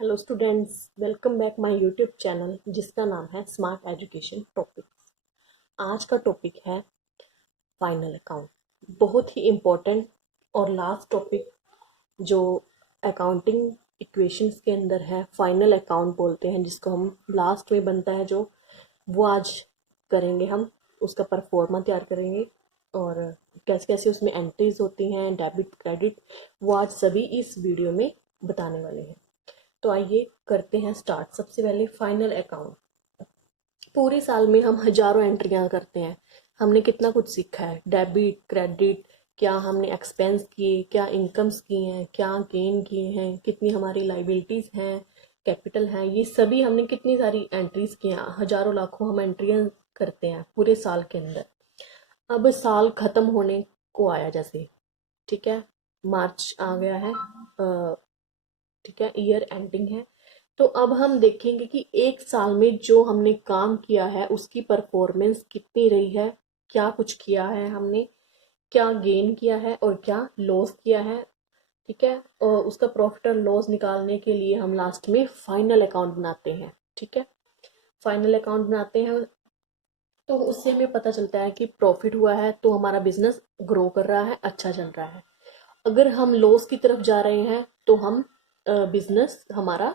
Hello students, welcome back my YouTube channel जिसका नाम है स्मार्ट एजुकेशन टॉपिक्स। आज का टॉपिक है फाइनल अकाउंट। बहुत ही इम्पोर्टेंट और लास्ट टॉपिक जो अकाउंटिंग इक्वेशंस के अंदर है, फाइनल अकाउंट बोलते हैं जिसको हम लास्ट में बनता है जो, वो आज करेंगे हम। उसका परफॉर्मा तैयार करेंगे और कैसे कैसे उसमें एंट्रीज होती हैं, डेबिट क्रेडिट, वो आज सभी इस वीडियो में बताने वाले हैं। तो आइए करते हैं स्टार्ट। सबसे पहले फाइनल अकाउंट। पूरे साल में हम हजारों एंट्रियां करते हैं। हमने कितना कुछ सीखा है, डेबिट क्रेडिट, क्या हमने एक्सपेंस किए, क्या इनकम्स किए हैं, क्या गेन किए हैं, कितनी हमारी लाइबिलिटीज हैं, कैपिटल हैं, ये सभी हमने कितनी सारी एंट्रीज की हैं। हजारों लाखों हम एंट्रियां करते हैं पूरे साल के अंदर। अब साल खत्म होने को आया जैसे, ठीक है, मार्च आ गया है, ठीक है, ईयर एंडिंग है। तो अब हम देखेंगे कि एक साल में जो हमने काम किया है उसकी परफॉर्मेंस कितनी रही है, क्या कुछ किया है हमने, क्या गेन किया है और क्या लॉस किया है। ठीक है, और उसका प्रॉफिट और लॉस निकालने के लिए हम लास्ट में फाइनल अकाउंट बनाते हैं। ठीक है, फाइनल अकाउंट बनाते हैं तो उससे हमें पता चलता है कि प्रॉफिट हुआ है तो हमारा बिजनेस ग्रो कर रहा है, अच्छा चल रहा है। अगर हम लॉस की तरफ जा रहे हैं तो हम बिजनेस हमारा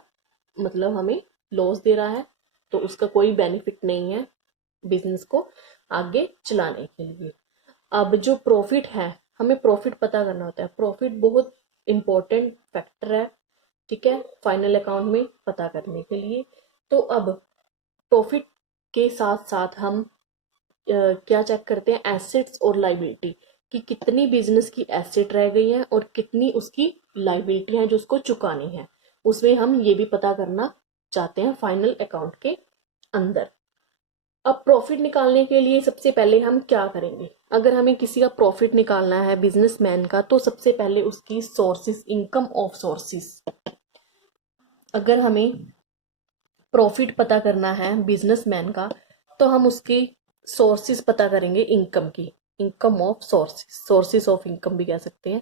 मतलब हमें लॉस दे रहा है, तो उसका कोई बेनिफिट नहीं है बिजनेस को आगे चलाने के लिए। अब जो प्रॉफिट है, हमें प्रॉफिट पता करना होता है। प्रॉफिट बहुत इंपॉर्टेंट फैक्टर है, ठीक है, फाइनल अकाउंट में पता करने के लिए। तो अब प्रॉफिट के साथ साथ हम क्या चेक करते हैं, एसेट्स और लाइबिलिटी, कि कितनी बिजनेस की एसेट रह गई है और कितनी उसकी लाइबिलिटी है जो उसको चुकानी है। उसमें हम ये भी पता करना चाहते हैं फाइनल अकाउंट के अंदर। अब प्रॉफिट निकालने के लिए सबसे पहले हम क्या करेंगे, अगर हमें किसी का प्रॉफिट निकालना है बिजनेसमैन का, तो सबसे पहले उसकी सोर्सेस, इनकम ऑफ सोर्सेस। अगर हमें प्रॉफिट पता करना है बिजनेसमैन का तो हम उसकी सोर्सेस पता करेंगे, इनकम की, income of sources, sources of income भी कह सकते हैं।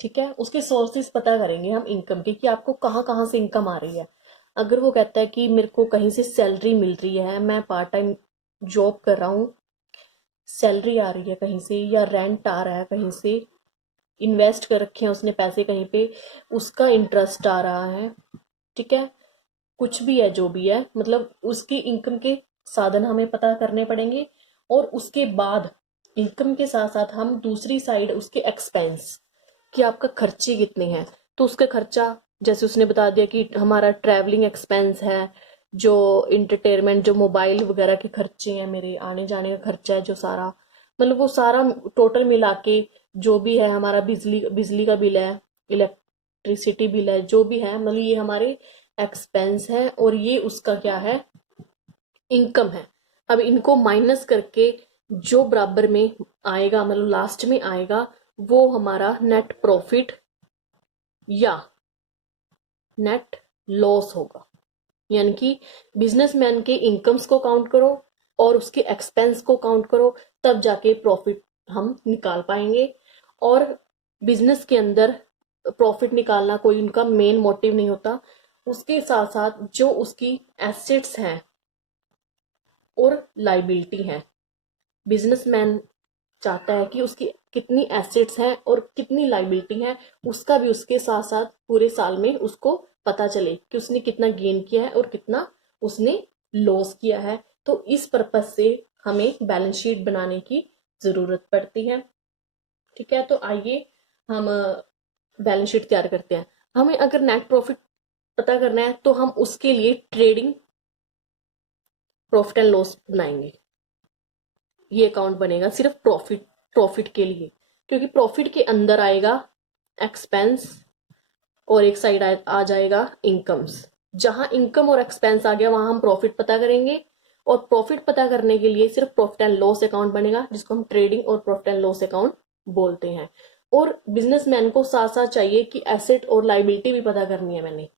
ठीक है, उसके सोर्सेस पता करेंगे हम इनकम की, कि आपको कहाँ कहाँ से इनकम आ रही है। अगर वो कहता है कि मेरे को कहीं से सैलरी मिल रही है, मैं पार्ट टाइम जॉब कर रहा हूँ, सैलरी आ रही है कहीं से, या रेंट आ रहा है कहीं से, इन्वेस्ट कर रखे हैं उसने पैसे कहीं पे, उसका इंटरेस्ट आ रहा है, ठीक है, कुछ भी है जो भी है, मतलब उसकी इनकम के साधन हमें पता करने पड़ेंगे। और उसके बाद इनकम के साथ साथ हम दूसरी साइड उसके एक्सपेंस, कि आपका खर्चे कितने हैं, तो उसका खर्चा जैसे उसने बता दिया कि हमारा ट्रैवलिंग एक्सपेंस है, जो इंटरटेनमेंट, जो मोबाइल वगैरह के खर्चे हैं, मेरे आने जाने का खर्चा है जो सारा, मतलब वो सारा टोटल मिला के जो भी है, हमारा बिजली बिजली का बिल है, इलेक्ट्रिसिटी बिल है, जो भी है, मतलब ये हमारे एक्सपेंस है और ये उसका क्या है, इनकम है। अब इनको माइनस करके जो बराबर में आएगा, मतलब लास्ट में आएगा, वो हमारा नेट प्रॉफिट या नेट लॉस होगा। यानी कि बिजनेसमैन के इनकम्स को काउंट करो और उसके एक्सपेंस को काउंट करो, तब जाके प्रॉफिट हम निकाल पाएंगे। और बिजनेस के अंदर प्रॉफिट निकालना कोई उनका मेन मोटिव नहीं होता, उसके साथ साथ जो उसकी एसेट्स हैं और लाइबिलिटी हैं, बिजनेसमैन चाहता है कि उसकी कितनी एसेट्स हैं और कितनी लाइबिलिटी हैं, उसका भी उसके साथ साथ पूरे साल में उसको पता चले कि उसने कितना गेन किया है और कितना उसने लॉस किया है। तो इस पर्पज से हमें बैलेंस शीट बनाने की जरूरत पड़ती है। ठीक है, तो आइए हम बैलेंस शीट तैयार करते हैं। हमें अगर नेट प्रॉफिट पता करना है तो हम उसके लिए ट्रेडिंग प्रॉफिट एंड लॉस बनाएंगे। ये अकाउंट बनेगा सिर्फ प्रॉफिट, प्रॉफिट के लिए, क्योंकि प्रॉफिट के अंदर आएगा एक्सपेंस और एक साइड आ जाएगा इनकम्स। जहां इनकम और एक्सपेंस आ गया वहां हम प्रॉफिट पता करेंगे, और प्रॉफिट पता करने के लिए सिर्फ प्रॉफिट एंड लॉस अकाउंट बनेगा जिसको हम ट्रेडिंग और प्रॉफिट एंड लॉस अकाउंट बोलते हैं। और बिजनेसमैन को साथ साथ चाहिए कि एसेट और लाइबिलिटी भी पता करनी है मैंने।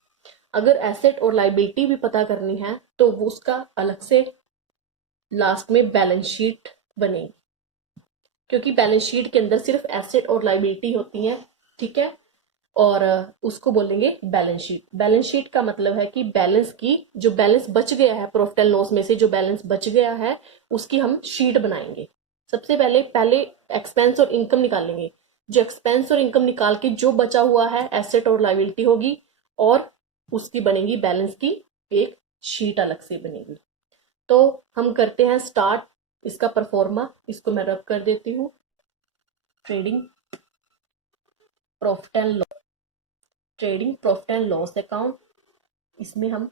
अगर एसेट और लाइबिलिटी भी पता करनी है तो वो उसका अलग से लास्ट में बैलेंस शीट बनेगी, क्योंकि बैलेंस शीट के अंदर सिर्फ एसेट और लाइबिलिटी होती है। ठीक है, और उसको बोलेंगे बैलेंस शीट। बैलेंस शीट का मतलब है कि बैलेंस की, जो बैलेंस बच गया है प्रॉफिट एंड लॉस में से, जो बैलेंस बच गया है उसकी हम शीट बनाएंगे। सबसे पहले एक्सपेंस और इनकम निकालेंगे। जो एक्सपेंस और इनकम निकाल के जो बचा हुआ है एसेट और लायबिलिटी होगी, और उसकी बनेगी बैलेंस की एक शीट अलग से बनेगी। तो हम करते हैं स्टार्ट इसका परफॉर्मा। इसको मैं रब कर देती हूँ। Trading profit and loss, trading profit and loss account. इसमें हम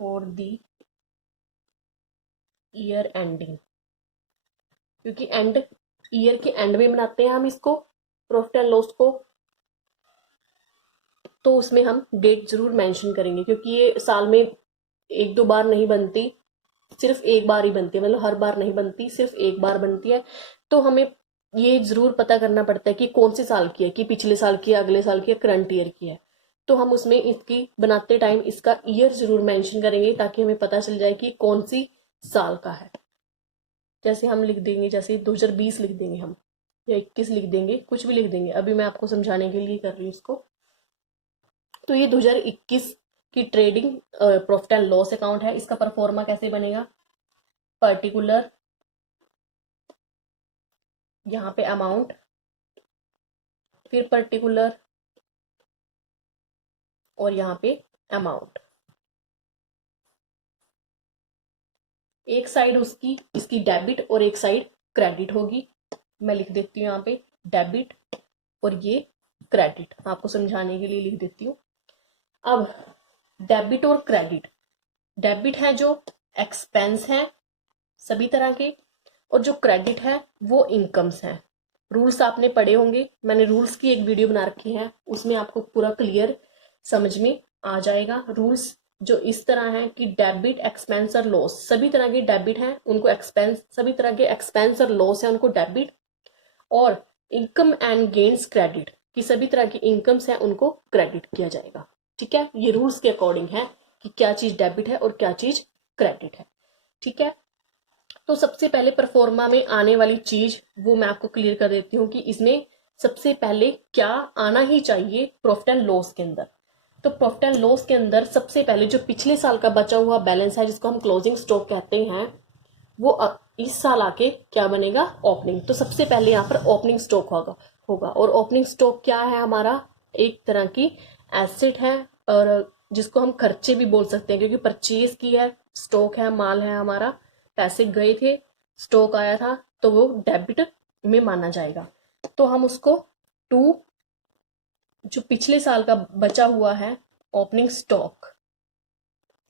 फॉर द ईयर एंडिंग, क्योंकि एंड ईयर के एंड में बनाते हैं हम इसको प्रॉफिट एंड लॉस को, तो उसमें हम डेट जरूर मेंशन करेंगे, क्योंकि ये साल में एक दो बार नहीं बनती, सिर्फ एक बार ही बनती है, मतलब हर बार नहीं बनती, सिर्फ एक बार बनती है। तो हमें ये जरूर पता करना पड़ता है कि कौन से साल की है, कि पिछले साल की है, अगले साल की है, करंट ईयर की है। तो हम उसमें इसकी बनाते टाइम इसका ईयर जरूर मेंशन करेंगे, ताकि हमें पता चल जाए कि कौन सी साल का है। जैसे हम लिख देंगे, जैसे 2020 लिख देंगे हम, या 21 लिख देंगे, कुछ भी लिख देंगे। अभी मैं आपको समझाने के लिए कर रही हूँ इसको। तो ये 2021 की trading profit and loss account है। इसका परफॉर्मा कैसे बनेगा? पर्टिकुलर, यहाँ पे अमाउंट, फिर पर्टिकुलर, और यहाँ पे अमाउंट। एक साइड उसकी इसकी डेबिट और एक साइड क्रेडिट होगी। मैं लिख देती हूँ यहाँ पे डेबिट, और ये क्रेडिट, आपको समझाने के लिए लिख देती हूँ। अब डेबिट और क्रेडिट, डेबिट है जो एक्सपेंस है सभी तरह के, और जो क्रेडिट है वो इनकम्स है। रूल्स आपने पढ़े होंगे, मैंने रूल्स की एक वीडियो बना रखी है, उसमें आपको पूरा क्लियर समझ में आ जाएगा। रूल्स जो इस तरह है कि डेबिट, एक्सपेंस और लॉस, सभी तरह के डेबिट हैं उनको एक्सपेंस, सभी तरह के एक्सपेंस और लॉस है उनको डेबिट, और इनकम एंड गेन्स क्रेडिट, की सभी तरह की इनकम्स है उनको क्रेडिट किया जाएगा। ठीक है, ये रूल्स के अकॉर्डिंग है कि क्या चीज डेबिट है और क्या चीज क्रेडिट है। ठीक है, तो सबसे पहले परफॉर्मा में आने वाली चीज वो मैं आपको क्लियर कर देती हूँ कि इसमें सबसे पहले क्या आना ही चाहिए प्रॉफिट एंड लॉस के अंदर। तो प्रॉफिट एंड लॉस के अंदर सबसे पहले जो पिछले साल का बचा हुआ बैलेंस है, जिसको हम क्लोजिंग स्टॉक कहते हैं, वो इस साल आके क्या बनेगा? ओपनिंग। तो सबसे पहले यहाँ पर ओपनिंग स्टॉक होगा। और ओपनिंग स्टॉक क्या है? हमारा एक तरह की एसेट है, और जिसको हम खर्चे भी बोल सकते हैं, क्योंकि परचेज की है, स्टॉक है, माल है हमारा, पैसे गए थे, स्टॉक आया था, तो वो डेबिट में माना जाएगा। तो हम उसको जो पिछले साल का बचा हुआ है ओपनिंग स्टॉक,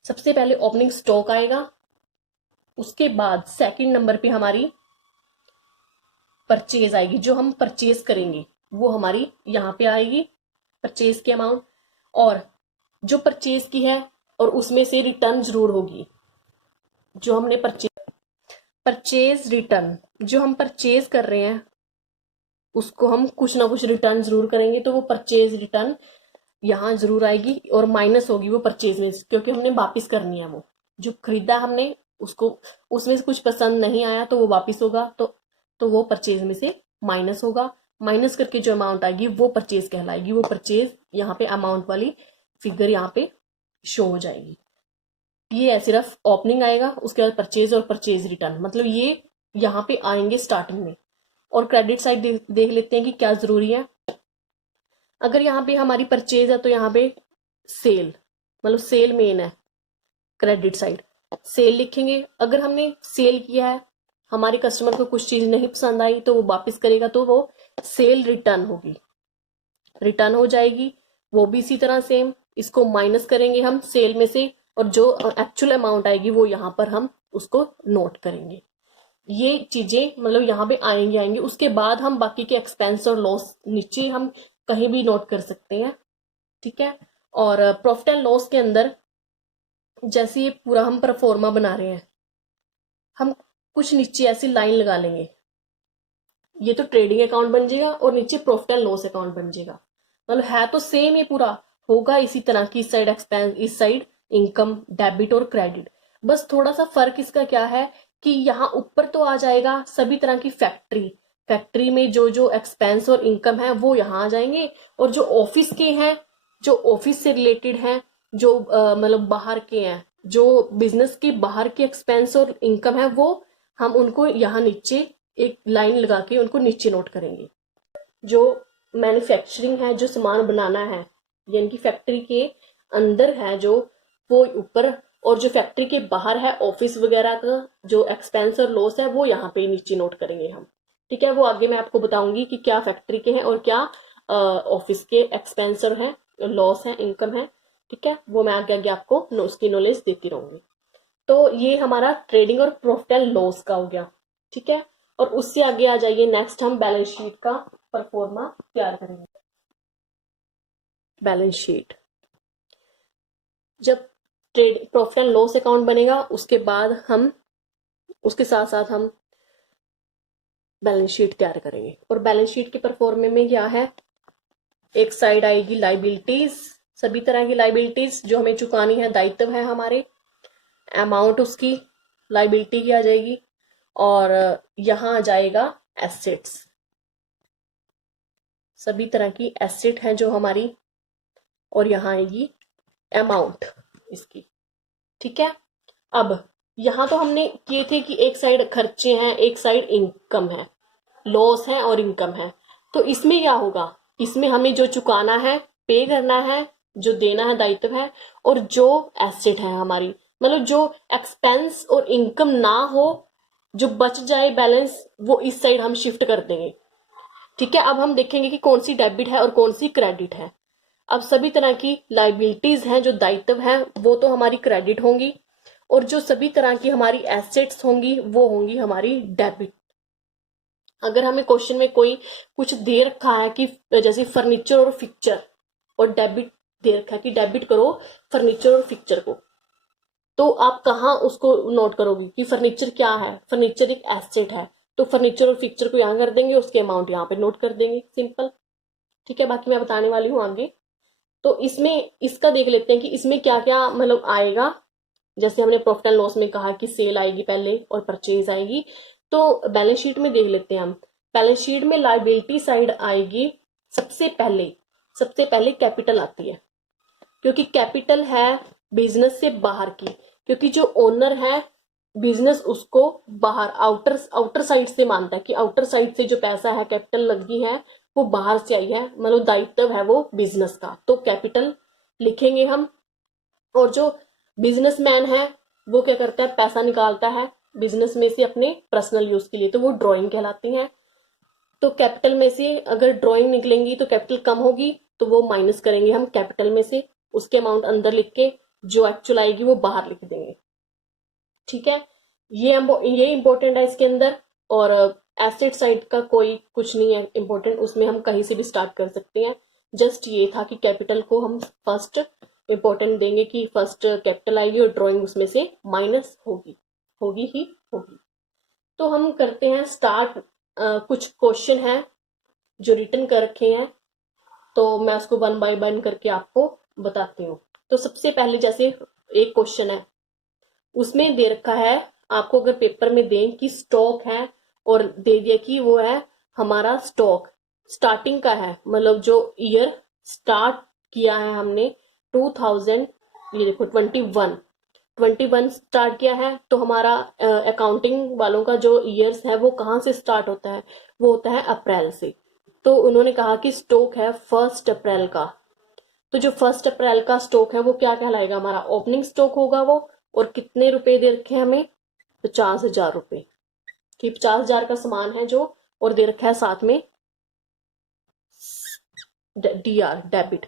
सबसे पहले ओपनिंग स्टॉक आएगा। उसके बाद सेकंड नंबर पे हमारी परचेज आएगी, जो हम परचेज करेंगे वो हमारी यहाँ पे आएगी, परचेज की अमाउंट, और जो परचेज की है और उसमें से रिटर्न जरूर होगी। जो हमने परचेज रिटर्न, जो हम परचेज कर रहे हैं उसको हम कुछ ना कुछ रिटर्न जरूर करेंगे, तो वो परचेज रिटर्न यहाँ जरूर आएगी, और माइनस होगी वो परचेज में, क्योंकि हमने वापिस करनी है। वो जो खरीदा हमने उसको, उसमें से कुछ पसंद नहीं आया तो वो वापिस होगा, तो वो परचेज में से माइनस होगा। माइनस करके जो अमाउंट आएगी वो परचेज कहलाएगी। वो परचेज यहाँ पे अमाउंट वाली फिगर यहाँ पे शो हो जाएगी। ये है सिर्फ ओपनिंग आएगा, उसके बाद परचेज और परचेज रिटर्न, मतलब ये यहाँ पे आएंगे स्टार्टिंग में। और क्रेडिट साइड देख लेते हैं कि क्या जरूरी है। अगर यहाँ पे हमारी परचेज है तो यहाँ पे सेल, मतलब सेल मेन है, क्रेडिट साइड सेल लिखेंगे। अगर हमने सेल किया है, हमारे कस्टमर को कुछ चीज नहीं पसंद आई तो वो वापस करेगा, तो वो सेल रिटर्न होगी, रिटर्न हो जाएगी। वो भी इसी तरह सेम, इसको माइनस करेंगे हम सेल में से, और जो एक्चुअल अमाउंट आएगी वो यहाँ पर हम उसको नोट करेंगे। ये चीजें मतलब यहाँ पे आएंगे। उसके बाद हम बाकी के एक्सपेंस और लॉस नीचे हम कहीं भी नोट कर सकते हैं। ठीक है, और प्रॉफिट एंड लॉस के अंदर जैसे ये पूरा हम परफॉर्मा बना रहे हैं, हम कुछ नीचे ऐसी लाइन लगा लेंगे। ये तो ट्रेडिंग अकाउंट बन जाएगा और नीचे प्रॉफिट एंड लॉस अकाउंट बन जाएगा। मतलब है तो सेम ही, पूरा होगा इसी तरह की, इस साइड एक्सपेंस, इस साइड इनकम, डेबिट और क्रेडिट। बस थोड़ा सा फर्क इसका क्या है कि यहाँ ऊपर तो आ जाएगा सभी तरह की फैक्ट्री, फैक्ट्री में जो जो एक्सपेंस और इनकम है वो यहाँ आ जाएंगे, और जो ऑफिस के हैं, जो ऑफिस से रिलेटेड हैं, जो मतलब बाहर के हैं, जो बिजनेस के बाहर के एक्सपेंस और इनकम है, वो हम उनको यहाँ नीचे एक लाइन लगा के उनको नीचे नोट करेंगे। जो मैन्युफैक्चरिंग है, जो सामान बनाना है, यानी कि फैक्ट्री के अंदर है जो, वो ऊपर, और जो फैक्ट्री के बाहर है ऑफिस वगैरह का जो एक्सपेंस और लॉस है वो यहाँ पे नीचे नोट करेंगे हम। ठीक है, वो आगे मैं आपको बताऊंगी कि क्या फैक्ट्री के हैं और क्या ऑफिस के एक्सपेंस हैं, लॉस है, इनकम है। ठीक है, वो मैं आगे आगे आपको उसकी नॉलेज देती रहूंगी। तो ये हमारा ट्रेडिंग और प्रॉफिट एंड लॉस का हो गया। ठीक है, और उससे आगे आ जाइए, नेक्स्ट हम बैलेंस शीट का परफॉर्मा तैयार करेंगे। बैलेंस शीट, जब trade profit and loss account बनेगा उसके बाद हम उसके साथ साथ हम बैलेंस शीट तैयार करेंगे। और बैलेंस शीट के परफॉर्मे में क्या है, एक साइड आएगी लाइबिलिटीज, सभी तरह की लाइबिलिटीज जो हमें चुकानी है, दायित्व है हमारे, अमाउंट उसकी लाइबिलिटी की आ जाएगी, और यहां आ जाएगा एसेट्स, सभी तरह की एसेट है जो हमारी, और यहां आएगी अमाउंट इसकी। ठीक है, अब यहां तो हमने किए थे कि एक साइड खर्चे हैं, एक साइड इनकम है, लॉस है और इनकम है। तो इसमें क्या होगा, इसमें हमें जो चुकाना है, पे करना है, जो देना है दायित्व है, और जो एसेट है हमारी, मतलब जो एक्सपेंस और इनकम ना हो, जो बच जाए बैलेंस, वो इस साइड हम शिफ्ट कर देंगे। ठीक है, अब हम देखेंगे कि कौन सी डेबिट है और कौन सी क्रेडिट है। अब सभी तरह की लाइबिलिटीज हैं, जो दायित्व है, वो तो हमारी क्रेडिट होंगी, और जो सभी तरह की हमारी एसेट्स होंगी वो होंगी हमारी डेबिट। अगर हमें क्वेश्चन में कोई कुछ दे रखा है कि जैसे फर्नीचर और फिक्चर, और डेबिट दे रखा है कि डेबिट करो फर्नीचर और फिक्चर को, तो आप कहाँ उसको नोट करोगे कि फर्नीचर क्या है, फर्नीचर एक एसेट है, तो फर्नीचर और फिक्चर को यहाँ कर देंगे, उसके अमाउंट यहाँ पे नोट कर देंगे, सिंपल। ठीक है, बाकी मैं बताने वाली हूँ आगे। तो इसमें इसका देख लेते हैं कि इसमें क्या क्या मतलब आएगा। जैसे हमने प्रॉफिट एंड लॉस में कहा कि सेल आएगी पहले और परचेज आएगी, तो बैलेंस शीट में देख लेते हैं हम। बैलेंस शीट में लायबिलिटी साइड आएगी, सबसे पहले कैपिटल आती है, क्योंकि कैपिटल है बिजनेस से बाहर की, क्योंकि जो ओनर है बिजनेस उसको बाहर आउटर आउटर साइड से मानता है कि आउटर साइड से जो पैसा है, कैपिटल लगी है, वो बाहर से आई है, मतलब दायित्व है वो बिजनेस का, तो कैपिटल लिखेंगे हम। और जो बिजनेसमैन है वो क्या करता है, पैसा निकालता है बिजनेस में से अपने पर्सनल यूज के लिए, तो वो ड्राइंग कहलाती है। तो कैपिटल में से अगर ड्राइंग निकलेंगी तो कैपिटल कम होगी, तो वो माइनस करेंगे हम कैपिटल में से, उसके अमाउंट अंदर लिख के जो एक्चुअल आएगी वो बाहर लिख देंगे। ठीक है, ये इंपॉर्टेंट है इसके अंदर। और एसेट साइड का कोई कुछ नहीं है इंपॉर्टेंट, उसमें हम कहीं से भी स्टार्ट कर सकते हैं। जस्ट ये था कि कैपिटल को हम फर्स्ट इंपॉर्टेंट देंगे कि फर्स्ट कैपिटल आएगी और ड्राइंग उसमें से माइनस होगी, होगी ही होगी। तो हम करते हैं स्टार्ट। कुछ क्वेश्चन है जो रिटर्न कर रखे हैं, तो मैं उसको वन बाय वन करके आपको बताती हूँ। तो सबसे पहले जैसे एक क्वेश्चन है, उसमें दे रखा है आपको, अगर पेपर में दें कि स्टॉक है, और दे दिया कि वो है हमारा स्टॉक स्टार्टिंग का है, मतलब जो ईयर स्टार्ट किया है हमने 2000, ये देखो 21 स्टार्ट किया है, तो हमारा अकाउंटिंग वालों का जो ईयर्स है वो कहाँ से स्टार्ट होता है, वो होता है अप्रैल से। तो उन्होंने कहा कि स्टॉक है 1 अप्रैल का, तो जो 1 अप्रैल का स्टॉक है वो क्या कहलाएगा, हमारा ओपनिंग स्टॉक होगा वो। और कितने रुपए दे रखे हैं हमें, 50,000 रुपए, कि 50,000 का सामान है जो, और दे रखा है साथ में डीआर डेबिट,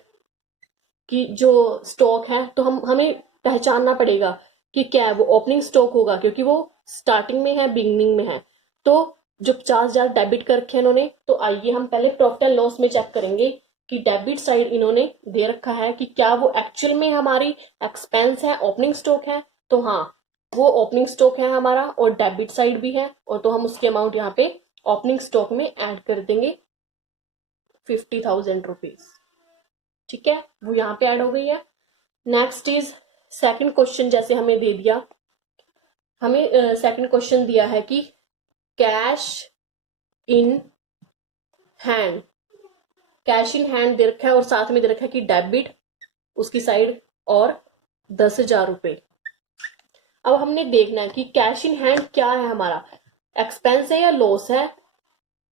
कि जो स्टॉक है, तो हमें पहचानना पड़ेगा कि क्या है, वो ओपनिंग स्टॉक होगा क्योंकि वो स्टार्टिंग में है, बिगनिंग में है। तो जो 50,000 डेबिट कर रखे हैं इन्होंने, तो आइए हम पहले प्रॉफिट एंड लॉस में चेक करेंगे कि डेबिट साइड इन्होंने दे रखा है कि क्या वो एक्चुअल में हमारी एक्सपेंस है, ओपनिंग स्टॉक है। तो हाँ, वो ओपनिंग स्टॉक है हमारा, और डेबिट साइड भी है, और तो हम उसके अमाउंट यहाँ पे ओपनिंग स्टॉक में ऐड कर देंगे 50,000 रुपीज। ठीक है, वो यहाँ पे ऐड हो गई है। नेक्स्ट इज सेकंड क्वेश्चन, जैसे हमें दे दिया, हमें सेकंड क्वेश्चन दिया है कि cash in hand, cash in hand दे रखा है और साथ में दे रखा है कि डेबिट उसकी साइड और 10,000 रुपए। अब हमने देखना है कि कैश इन हैंड क्या है हमारा, एक्सपेंस है या लॉस है,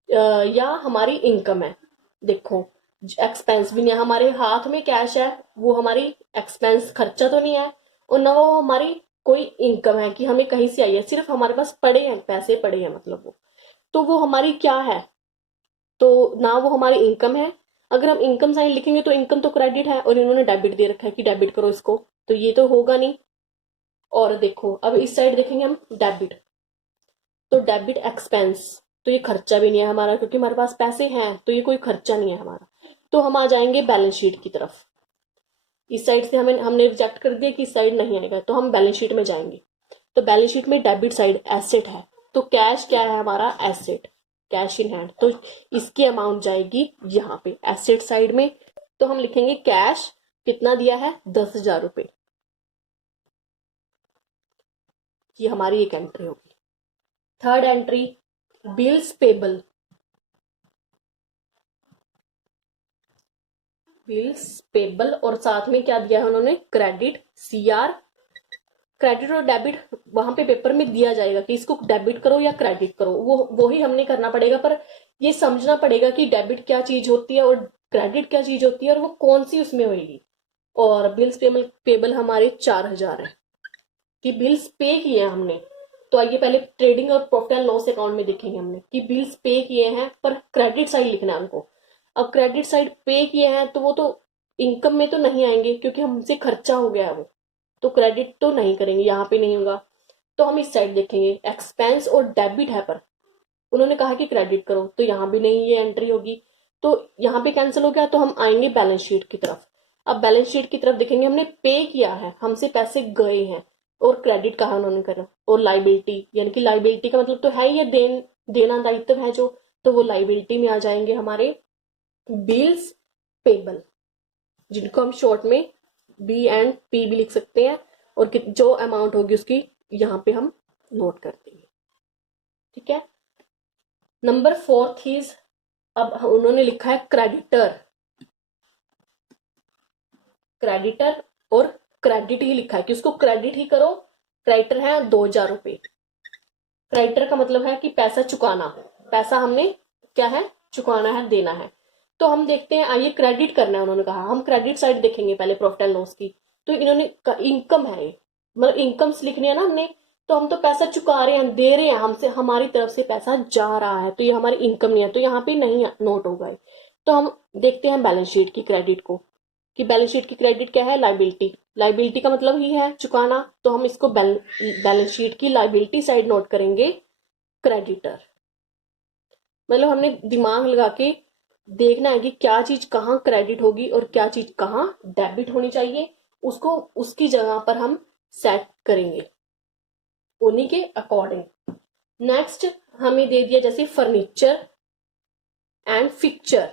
या हमारी इनकम है। देखो एक्सपेंस भी नहीं है, हमारे हाथ में कैश है, वो हमारी एक्सपेंस खर्चा तो नहीं है, और ना वो हमारी कोई इनकम है कि हमें कहीं से आई है, सिर्फ हमारे पास पड़े हैं, पैसे पड़े हैं मतलब वो। तो वो हमारी क्या है, तो ना वो हमारी इनकम है। अगर हम इनकम साइन लिखेंगे तो इनकम तो क्रेडिट है, और इन्होंने डेबिट दे रखा है कि डेबिट करो इसको, तो ये तो होगा नहीं। और देखो अब इस साइड देखेंगे हम डेबिट, तो डेबिट एक्सपेंस, तो ये खर्चा भी नहीं है हमारा क्योंकि हमारे पास पैसे हैं, तो ये कोई खर्चा नहीं है हमारा। तो हम आ जाएंगे बैलेंस शीट की तरफ। इस साइड से हमने रिजेक्ट कर दिया कि इस साइड नहीं आएगा, तो हम बैलेंस शीट में जाएंगे। तो बैलेंस शीट में डेबिट साइड एसेट है, तो कैश क्या है हमारा, एसेट, कैश इन हैंड, तो इसकी अमाउंट जाएगी यहाँ पे एसेट साइड में। तो हम लिखेंगे कैश कितना दिया है, 10,000 रुपए। ये हमारी एक एंट्री होगी। Third entry bills payable, bills payable और साथ में क्या दिया है उन्होंने, क्रेडिट सीआर। क्रेडिट और डेबिट वहां पे पेपर में दिया जाएगा कि इसको डेबिट करो या क्रेडिट करो, वो ही हमने करना पड़ेगा। पर ये समझना पड़ेगा कि डेबिट क्या चीज होती है और क्रेडिट क्या चीज होती है और वो कौन सी उसमें होगी। और बिल्स पेबल हमारे 4,000 है कि बिल्स पे किए हैं हमने। तो आइए पहले ट्रेडिंग और प्रॉफिट एंड लॉस अकाउंट में देखेंगे हमने कि बिल्स पे किए हैं, पर क्रेडिट साइड लिखना है हमको। अब क्रेडिट साइड पे किए हैं तो वो तो इनकम में तो नहीं आएंगे क्योंकि हमसे खर्चा हो गया है वो, तो क्रेडिट तो नहीं करेंगे, यहाँ पे नहीं होगा। तो हम इस साइड देखेंगे, एक्सपेंस और डेबिट है पर उन्होंने कहा कि क्रेडिट करो, तो यहाँ भी नहीं ये एंट्री होगी, तो यहाँ पे कैंसिल हो गया। तो हम आएंगे बैलेंस शीट की तरफ। अब बैलेंस शीट की तरफ देखेंगे, हमने पे किया है, हमसे पैसे गए हैं, और क्रेडिट कहा उन्होंने करा, और लाइबिलिटी, यानी कि लाइबिलिटी का मतलब तो है ये देना दायित्व है जो, तो वो लाइबिलिटी में आ जाएंगे हमारे बिल्स पेबल, जिनको हम शॉर्ट में बी एंड पी भी लिख सकते हैं, और जो अमाउंट होगी उसकी यहाँ पे हम नोट कर देंगे। ठीक है। नंबर फोर्थ इज, अब उन्होंने लिखा है क्रेडिटर, क्रेडिटर और क्रेडिट ही लिखा है कि उसको क्रेडिट ही करो। क्रेडिटर है 2,000 रुपए। क्रेडिटर का मतलब है कि पैसा चुकाना, पैसा हमने क्या है, चुकाना है, देना है। तो हम देखते हैं, आइए क्रेडिट करना है उन्होंने कहा, हम क्रेडिट साइड देखेंगे पहले प्रॉफिट एंड लॉस की। तो इन्होंने इनकम है ये, मतलब इनकम्स लिखनी है ना हमने, तो हम तो पैसा चुका रहे हैं, दे रहे हैं, हमसे हमारी तरफ से पैसा जा रहा है, तो ये हमारी इनकम नहीं है, तो यहाँ पे नहीं नोट होगा ये। तो हम देखते हैं बैलेंस शीट की क्रेडिट को, कि बैलेंस शीट की क्रेडिट क्या है, लाइबिलिटी, लाइबिलिटी का मतलब ही है चुकाना, तो हम इसको बैलेंस शीट की लाइबिलिटी साइड नोट करेंगे क्रेडिटर। मतलब हमने दिमाग लगा के देखना है कि क्या चीज कहाँ क्रेडिट होगी और क्या चीज कहाँ डेबिट होनी चाहिए, उसको उसकी जगह पर हम सेट करेंगे उन्हीं के अकॉर्डिंग। नेक्स्ट हमें दे दिया जैसे फर्नीचर एंड फिक्चर।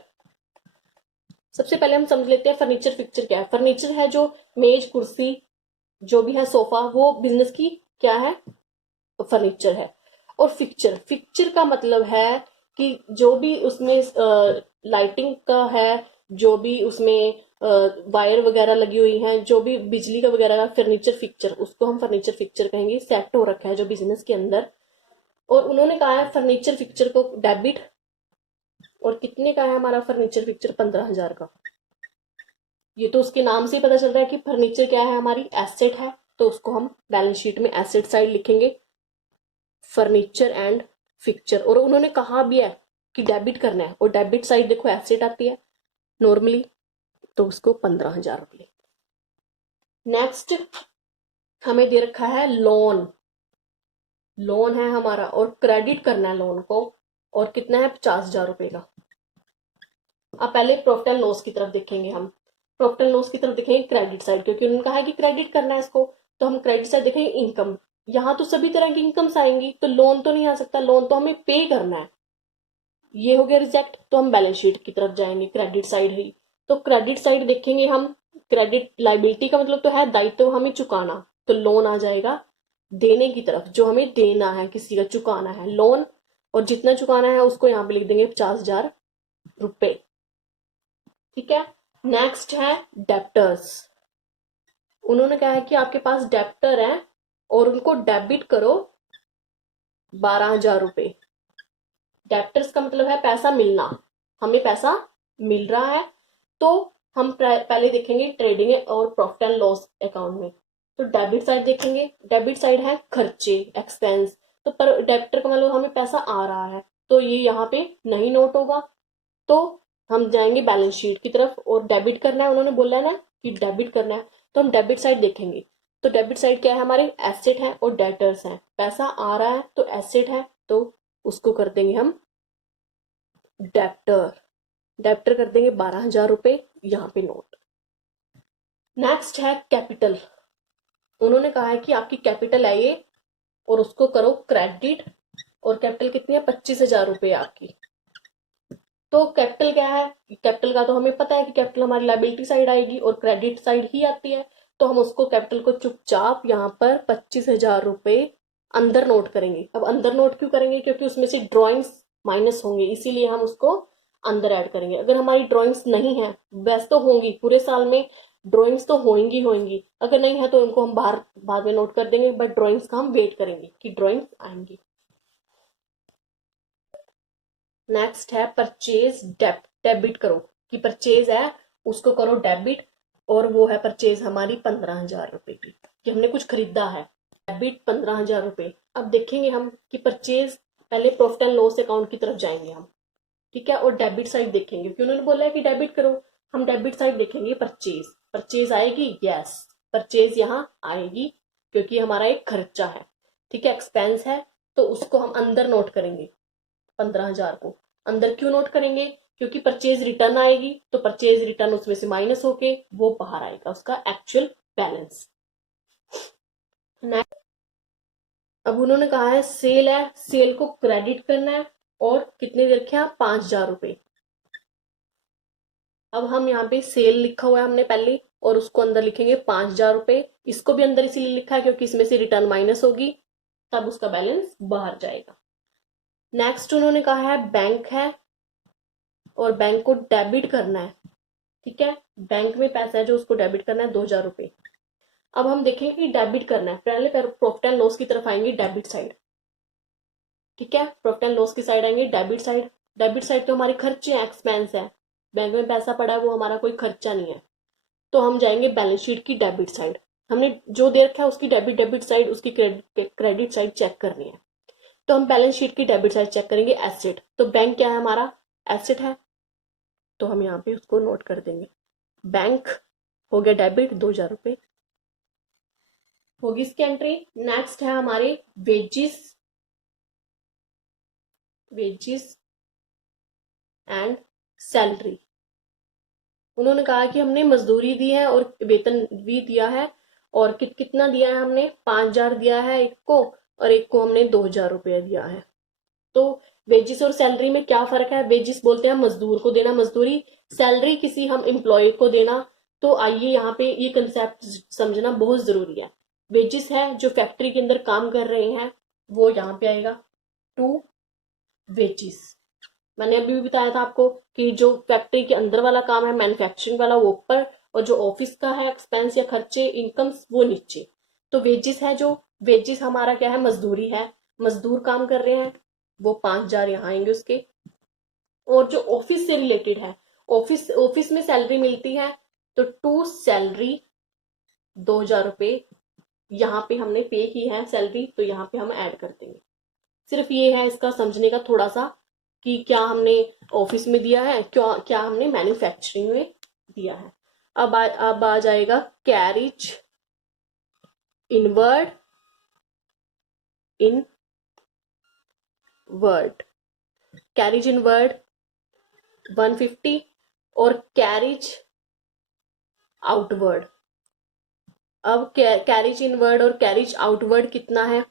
सबसे पहले हम समझ लेते हैं फर्नीचर फिक्चर क्या है। फर्नीचर है जो मेज कुर्सी जो भी है सोफा, वो बिजनेस की क्या है, फर्नीचर है। और फिक्चर, फिक्चर का मतलब है कि जो भी उसमें लाइटिंग का है, जो भी उसमें वायर वगैरह लगी हुई हैं, जो भी बिजली का वगैरह का फर्नीचर फिक्चर, उसको हम फर्नीचर फिक्चर कहेंगे। सेट हो रखा है जो बिजनेस के अंदर। और उन्होंने कहा है फर्नीचर फिक्चर को डेबिट, और कितने का है हमारा फर्नीचर फिक्चर, 15,000 का। ये तो उसके नाम से ही पता चल रहा है कि फर्नीचर क्या है, हमारी एसेट है, तो उसको हम बैलेंस शीट में एसेट साइड लिखेंगे, फर्नीचर एंड फिक्चर। और उन्होंने कहा भी है कि डेबिट करना है, और डेबिट साइड देखो एसेट आती है नॉर्मली, तो उसको 15,000 रुपये। नेक्स्ट हमें दे रखा है लोन, लोन है हमारा और क्रेडिट करना है लोन को, और कितना है, 50,000 रुपए का। अब पहले प्रॉफिट एंड लॉस की तरफ देखेंगे हम। प्रॉफिट एंड लॉस की तरफ देखेंगे क्रेडिट साइड, क्योंकि उन्होंने कहा है कि क्रेडिट करना है इसको, तो हम क्रेडिट साइड देखेंगे इनकम। यहाँ तो सभी तरह की इनकम्स आएंगी, तो लोन तो नहीं आ सकता, लोन तो हमें पे करना है, ये हो गया रिजेक्ट। तो हम बैलेंस शीट की तरफ जाएंगे, क्रेडिट साइड ही। तो क्रेडिट साइड देखेंगे हम, क्रेडिट लाइबिलिटी का मतलब तो है दायित्व हमें चुकाना, तो लोन आ जाएगा देने की तरफ, जो हमें देना है, किसी का चुकाना है लोन। और जितना चुकाना है उसको यहाँ पे लिख देंगे 50,000 रुपए। ठीक है। नेक्स्ट है डेप्टर्स। उन्होंने कहा है कि आपके पास डेप्टर है और उनको डेबिट करो 12,000 रुपए। डेप्टर्स का मतलब है पैसा मिलना, हमें पैसा मिल रहा है। तो हम पहले देखेंगे ट्रेडिंग और प्रॉफिट एंड लॉस अकाउंट में। तो डेबिट साइड देखेंगे, डेबिट साइड है खर्चे, एक्सपेंस। तो पर डेबिटर का मतलब हमें पैसा आ रहा है, तो ये यहाँ पे नहीं नोट होगा। तो हम जाएंगे बैलेंस शीट की तरफ और डेबिट करना है, उन्होंने बोला है ना कि डेबिट करना है, तो हम डेबिट साइड देखेंगे। तो डेबिट साइड क्या है, हमारे एसेट है और डेटर्स हैं। पैसा आ रहा है तो एसेट है, तो उसको कर देंगे हम डेप्टर। डेप्टर कर देंगे 12,000 रुपए यहाँ पे नोट। नेक्स्ट है कैपिटल। उन्होंने कहा है कि आपकी कैपिटल है ये और उसको करो क्रेडिट। और कैपिटल कितनी है, 25,000 रुपए आपकी। तो कैपिटल क्या है, कैपिटल का तो हमें पता है कि कैपिटल हमारी लायबिलिटी साइड आएगी और क्रेडिट साइड ही आती है। तो हम उसको कैपिटल को चुपचाप यहाँ पर 25,000 रुपए अंदर नोट करेंगे। अब अंदर नोट क्यों करेंगे, क्योंकि उसमें से ड्रॉइंग्स माइनस होंगे, इसीलिए हम उसको अंदर ऐड करेंगे। अगर हमारी ड्रॉइंग्स नहीं है, वैसे तो होंगी पूरे साल में, ड्रॉइंग्स तो होंगी होंगी, अगर नहीं है तो उनको हम बाहर बाद में नोट कर देंगे, बट ड्रॉइंग्स का हम वेट करेंगे कि ड्रॉइंग्स आएंगी। नेक्स्ट है परचेज डेबिट करो, कि परचेज है उसको करो डेबिट, और वो है परचेज हमारी 15,000 रुपए की, कि हमने कुछ खरीदा है। डेबिट 15,000 रुपए। अब देखेंगे हम कि परचेज, पहले प्रॉफिट एंड लॉस अकाउंट की तरफ जाएंगे हम। ठीक है। और डेबिट साइड देखेंगे क्योंकि उन्होंने बोला है कि डेबिट करो। हम डेबिट साइड देखेंगे, परचेज। परचेज आएगी, यस परचेज यहाँ आएगी, क्योंकि हमारा एक खर्चा है। ठीक है, एक्सपेंस है, तो उसको हम अंदर नोट करेंगे। 15,000 को अंदर क्यों नोट करेंगे, क्योंकि परचेज रिटर्न आएगी, तो परचेज रिटर्न उसमें से माइनस होके वो बाहर आएगा उसका एक्चुअल बैलेंस। अब उन्होंने कहा है सेल है, सेल को क्रेडिट करना है, और कितने दे रखे हैं, 5,000 रुपए। अब हम यहाँ पे सेल लिखा हुआ है हमने पहले, और उसको अंदर लिखेंगे 5,000 रुपए। इसको भी अंदर इसीलिए लिखा है क्योंकि इसमें से रिटर्न माइनस होगी, तब उसका बैलेंस बाहर जाएगा। नेक्स्ट उन्होंने कहा है बैंक है और बैंक को डेबिट करना है। ठीक है, बैंक में पैसा है जो उसको डेबिट करना है 2,000 रुपए। अब हम देखेंगे कि डेबिट करना है, पहले प्रॉफिट एंड लॉस की तरफ आएंगे, डेबिट साइड। ठीक है, प्रॉफिट एंड लॉस की साइड आएंगे, डेबिट साइड। डेबिट साइड तो हमारे खर्चे हैं, एक्सपेंस है, बैंक में पैसा पड़ा है वो हमारा कोई खर्चा नहीं है। तो हम जाएंगे बैलेंस शीट की डेबिट साइड। हमने जो दे रखा है उसकी डेबिट साइड, उसकी क्रेडिट साइड चेक करनी है। तो हम बैलेंस शीट की डेबिट साइड चेक करेंगे, एसेट। तो बैंक क्या है, हमारा एसेट है, तो हम यहाँ पे उसको नोट कर देंगे। बैंक हो गया डेबिट 2,000 रुपए, होगी इसकी एंट्री। नेक्स्ट है हमारे वेजिस, वेजिस एंड सैलरी। उन्होंने कहा कि हमने मजदूरी दी है और वेतन भी दिया है, और कितना दिया है हमने, 5,000 दिया है एक को, और एक को हमने 2,000 रुपया दिया है। तो वेजिस और सैलरी में क्या फर्क है, वेजिस बोलते हैं मजदूर को देना मजदूरी, सैलरी किसी हम एम्प्लॉय को देना। तो आइए यहाँ पे ये कंसेप्ट समझना बहुत जरूरी है। वेजिस है जो फैक्ट्री के अंदर काम कर रहे हैं, वो यहाँ पे आएगा टू वेजिस। मैंने अभी भी बताया था आपको कि जो फैक्ट्री के अंदर वाला काम है, मैन्युफैक्चरिंग वाला, वो ऊपर, और जो ऑफिस का है एक्सपेंस या खर्चे, इनकम्स, वो नीचे। तो वेजिस है, जो वेजिस हमारा क्या है, मजदूरी है, मजदूर काम कर रहे हैं, वो 5,000 यहाँ आएंगे उसके। और जो ऑफिस से रिलेटेड है, ऑफिस ऑफिस में सैलरी मिलती है, तो टू सैलरी 2,000 रुपए यहाँ पे हमने पे की है सैलरी, तो यहाँ पे हम ऐड कर देंगे। सिर्फ ये है इसका समझने का थोड़ा सा, कि क्या हमने ऑफिस में दिया है, क्या क्या हमने मैन्युफैक्चरिंग में दिया है। अब आ जाएगा कैरिज इनवर्ड, इन वर्ड। कैरिज इनवर्ड 150 और कैरिज आउटवर्ड। अब कैरिज इनवर्ड और कैरिज आउटवर्ड कितना है,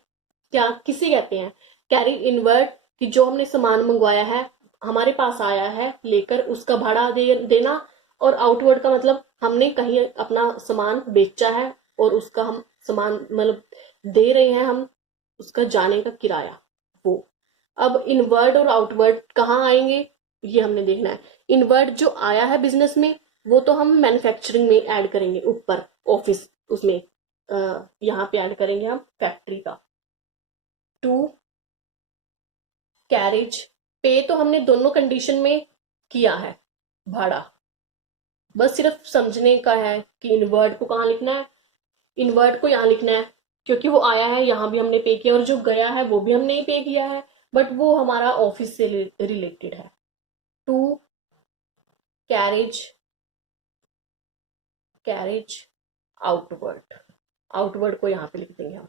क्या किसे कहते हैं, कैरिज इनवर्ड कि जो हमने सामान मंगवाया है, हमारे पास आया है लेकर, उसका भाड़ा देना। और आउटवर्ड का मतलब हमने कहीं अपना सामान बेचा है और उसका हम सामान मतलब दे रहे हैं हम, उसका जाने का किराया, वो। अब इनवर्ड और आउटवर्ड कहाँ आएंगे ये हमने देखना है। इनवर्ड जो आया है बिजनेस में वो तो हम मैन्युफैक्चरिंग में ऐड करेंगे, ऊपर ऑफिस उसमें यहाँ पे ऐड करेंगे हम फैक्ट्री का। टू कैरेज पे तो हमने दोनों कंडीशन में किया है भाड़ा, बस सिर्फ समझने का है कि इनवर्ड को कहाँ लिखना है। इनवर्ड को यहाँ लिखना है क्योंकि वो आया है, यहाँ भी हमने पे किया, और जो गया है वो भी हमने ही पे किया है, बट वो हमारा ऑफिस से रिलेटेड है। To carriage carriage outward, outward को यहाँ पे लिख देंगे हम।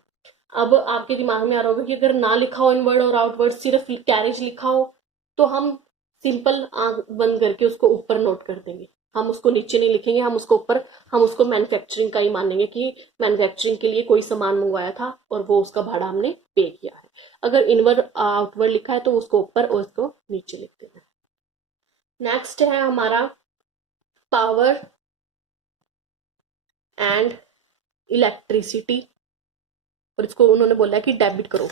अब आपके दिमाग में आ रहा होगा कि अगर ना लिखा हो इनवर्ड और आउटवर्ड, सिर्फ कैरेज लिखा हो, तो हम सिंपल आंख बंद करके उसको ऊपर नोट कर देंगे, हम उसको नीचे नहीं लिखेंगे, हम उसको ऊपर, हम उसको मैन्युफैक्चरिंग का ही मानेंगे कि मैन्युफैक्चरिंग के लिए कोई सामान मंगवाया था और वो उसका भाड़ा हमने पे किया है। अगर इनवर्ड आउटवर्ड लिखा है तो उसको ऊपर और उसको नीचे लिख देना। नेक्स्ट है हमारा पावर एंड इलेक्ट्रिसिटी, और इसको उन्होंने बोला कि डेबिट करो,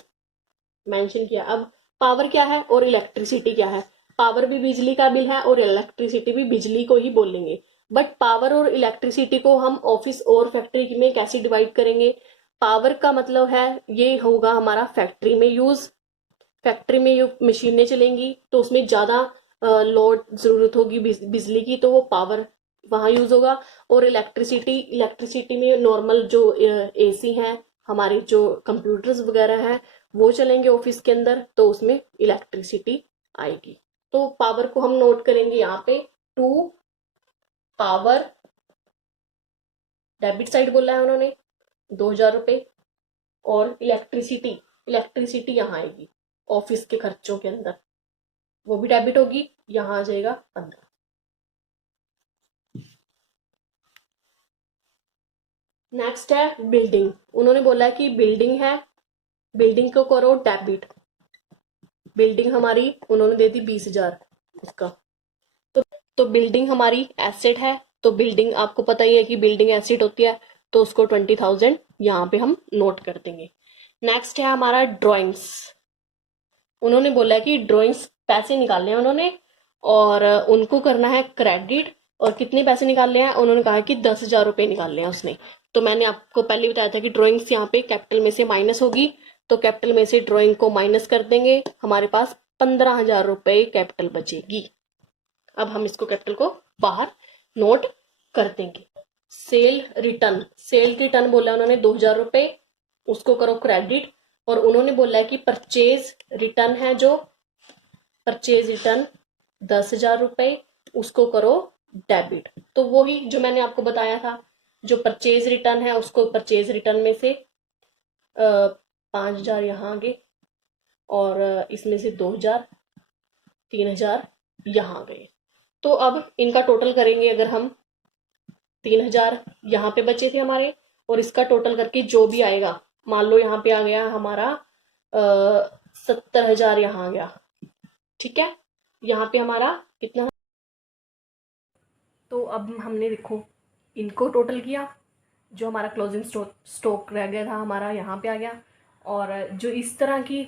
मेंशन किया। अब पावर क्या है और इलेक्ट्रिसिटी क्या है? पावर भी बिजली का बिल है और इलेक्ट्रिसिटी भी बिजली को ही बोलेंगे, बट पावर और इलेक्ट्रिसिटी को हम ऑफिस और फैक्ट्री में कैसे डिवाइड करेंगे? पावर का मतलब है ये होगा हमारा फैक्ट्री में यूज, फैक्ट्री में मशीनें चलेंगी तो उसमें ज्यादा लोड जरूरत होगी बिजली की, तो वो पावर वहां यूज होगा। और इलेक्ट्रिसिटी, इलेक्ट्रिसिटी में नॉर्मल जो एसी हैं, हमारे जो कंप्यूटर्स वगैरह हैं वो चलेंगे ऑफिस के अंदर, तो उसमें इलेक्ट्रिसिटी आएगी। तो पावर को हम नोट करेंगे यहाँ पे, टू पावर, डेबिट साइड बोला है उन्होंने 2,000 रुपए, और इलेक्ट्रिसिटी, इलेक्ट्रिसिटी यहाँ आएगी ऑफिस के खर्चों के अंदर, वो भी डेबिट होगी, यहाँ आ जाएगा 15। नेक्स्ट है बिल्डिंग, उन्होंने बोला है कि बिल्डिंग है, बिल्डिंग को करो डेबिट। बिल्डिंग हमारी उन्होंने दे दी 20,000 उसका, तो बिल्डिंग हमारी एसेट है, तो बिल्डिंग आपको पता ही है कि बिल्डिंग एसेट होती है, तो उसको 20,000 यहाँ पे हम नोट कर देंगे। नेक्स्ट है हमारा ड्राइंग्स, उन्होंने बोला कि ड्राइंग्स पैसे निकालने हैं उन्होंने, और उनको करना है क्रेडिट, और कितने पैसे निकालने हैं उन्होंने कहा कि 10,000 रुपए निकालने हैं उसने। तो मैंने आपको पहले बताया था कि ड्राइंग्स यहाँ पे कैपिटल में से माइनस होगी, तो कैपिटल में से ड्राइंग को माइनस कर देंगे, हमारे पास 15,000 रुपए कैपिटल बचेगी। अब हम इसको कैपिटल को बाहर नोट कर देंगे। सेल रिटर्न, सेल रिटर्न बोला उन्होंने 2,000 रुपए, उसको करो क्रेडिट, और उन्होंने बोला है कि परचेज रिटर्न है जो, परचेज रिटर्न 10,000 रुपए, उसको करो डेबिट। तो वही जो मैंने आपको बताया था, जो परचेज रिटर्न है उसको परचेज रिटर्न में से 5,000 यहाँ आगे, और इसमें से 2,000, 3,000 यहाँ गए। तो अब इनका टोटल करेंगे, अगर हम 3,000 यहाँ पे बचे थे हमारे, और इसका टोटल करके जो भी आएगा, मान लो यहाँ पे आ गया हमारा 70,000 यहाँ आ गया, ठीक है, यहाँ पे हमारा कितना। तो अब हमने देखो इनको टोटल किया, जो हमारा क्लोजिंग स्टॉक रह गया था हमारा यहाँ पे आ गया, और जो इस तरह की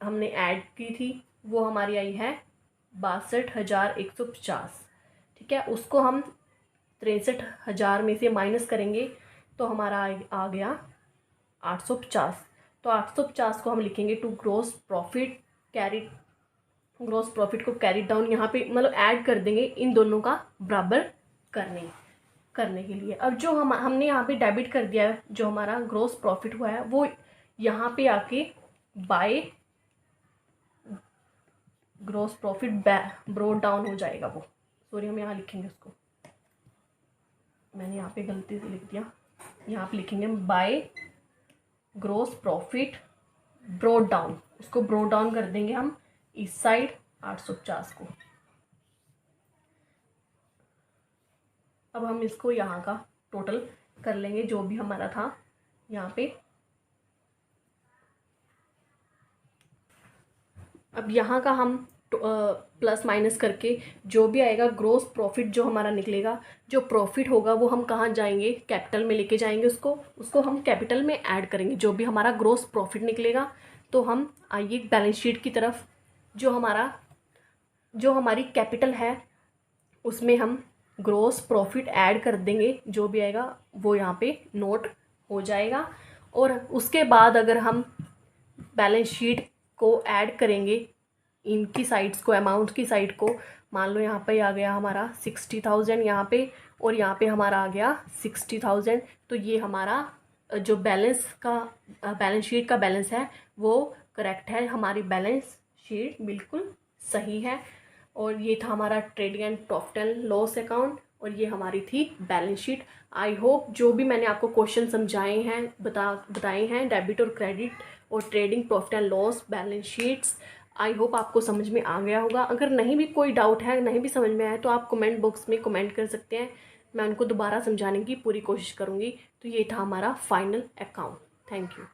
हमने ऐड की थी वो हमारी आई है 62,150, ठीक है, उसको हम 63,000 में से माइनस करेंगे तो हमारा आ गया 850। तो 850 को हम लिखेंगे to gross profit carry, gross profit को कैरी डाउन, यहाँ पे मतलब ऐड कर देंगे इन दोनों का बराबर करने के लिए। अब जो हमने यहाँ पे डेबिट कर दिया है, जो हमारा ग्रोस प्रॉफिट हुआ है वो यहाँ पे आके by gross profit brought down हो जाएगा, वो सॉरी हम यहाँ लिखेंगे उसको, मैंने यहाँ पे गलती से लिख दिया, यहाँ पे लिखेंगे by gross profit brought down, उसको ब्रोड डाउन कर देंगे हम इस साइड 850 को। अब हम इसको यहाँ का टोटल कर लेंगे जो भी हमारा था यहाँ पे। अब यहाँ का हम प्लस माइनस करके जो भी आएगा ग्रोस प्रॉफिट जो हमारा निकलेगा, जो प्रॉफिट होगा वो हम कहाँ जाएंगे, कैपिटल में लेके जाएंगे, उसको हम कैपिटल में ऐड करेंगे, जो भी हमारा ग्रोस प्रॉफिट निकलेगा तो हम आइए बैलेंस शीट की तरफ। जो हमारी कैपिटल है उसमें हम ग्रॉस प्रॉफिट ऐड कर देंगे, जो भी आएगा वो यहाँ पे नोट हो जाएगा। और उसके बाद अगर हम बैलेंस शीट को ऐड करेंगे इनकी साइड्स को, अमाउंट की साइड को, मान लो यहाँ पे आ गया हमारा 60,000 यहाँ पे, और यहाँ पे हमारा आ गया 60,000, तो ये हमारा जो बैलेंस शीट का बैलेंस है वो करेक्ट है, हमारी बैलेंस शीट बिल्कुल सही है। और ये था हमारा trading and profit and loss account, और ये हमारी थी बैलेंस शीट। आई होप जो भी मैंने आपको क्वेश्चन समझाए हैं, बताए हैं, डेबिट और क्रेडिट और trading, profit and loss, balance sheets, I hope आपको समझ में आ गया होगा। अगर नहीं भी कोई डाउट है, नहीं भी समझ में आया, तो आप कमेंट बॉक्स में कमेंट कर सकते हैं, मैं उनको दोबारा समझाने की पूरी कोशिश करूँगी। तो ये था हमारा फाइनल अकाउंट। Thank you.